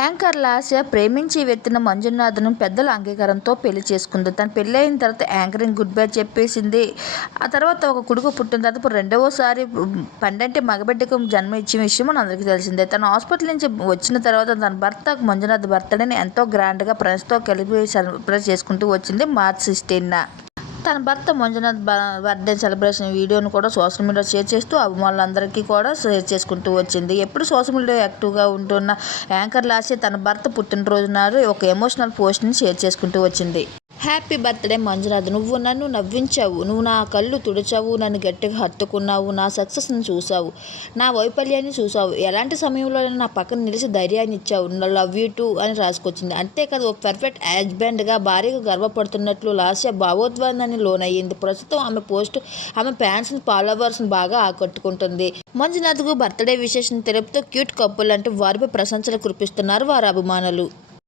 Anchor Lasya ప్రేమించి వ్యక్తిని మంజునాథ్ను పెద్దల అంగీకారంతో పెళ్ళి చేసుకుంది. తను పెళ్ళి అయిన తర్వాత యాంకరింగ్ గుడ్ బై చెప్పేసింది. ఆ తర్వాత ఒక కొడుకు పుట్టిన తర్వాత ఇప్పుడు రెండవసారి పండంటి మగబిడ్డకు జన్మ ఇచ్చిన విషయం మన అందరికీ తెలిసిందే. తను హాస్పిటల్ నుంచి వచ్చిన తర్వాత తన భర్త మంజునాథ్ బర్త్డేని ఎంతో గ్రాండ్గా ఫ్రెండ్స్తో కలిపి సెలబ్రేట్ చేసుకుంటూ వచ్చింది మార్చ్ సిక్స్టీన్న. తన భర్త మంజునాథ్ బర్త్డే సెలబ్రేషన్ వీడియోను కూడా సోషల్ మీడియా షేర్ చేస్తూ అభిమానులందరికీ కూడా షేర్ చేసుకుంటూ వచ్చింది. ఎప్పుడు సోషల్ మీడియా యాక్టివ్గా ఉంటున్న యాంకర్ లాసే తన భర్త పుట్టినరోజు నాడు ఒక ఎమోషనల్ పోస్ట్ని షేర్ చేసుకుంటూ వచ్చింది. Happy birthday Manjunath. నువ్వు నన్ను నవ్వించావు. నువ్వు నా కళ్ళు తుడిచావు. నన్ను గట్టిగా హత్తుకున్నావు. నా సక్సెస్ని చూసావు నా వైఫల్యాన్ని చూసావు ఎలాంటి సమయంలో నా పక్కన నిలిచి ధైర్యాన్ని ఇచ్చావు. లవ్ యూ టూ అని రాసుకొచ్చింది. అంతేకాదు ఒక పర్ఫెక్ట్ హస్బెండ్గా భారీగా గర్వపడుతున్నట్లు లాస్య భావోద్వాదాన్ని లోనయ్యింది. ప్రస్తుతం ఆమె పోస్ట్ ఆమె ఫ్యాన్స్ని ఫాలోవర్స్ని బాగా ఆకట్టుకుంటుంది. మంజునాథ్కు బర్త్డే విశేషం తెలుపుతూ క్యూట్ కప్పులు అంటూ వారిపై ప్రశంసలు కురిపిస్తున్నారు వారి అభిమానులు.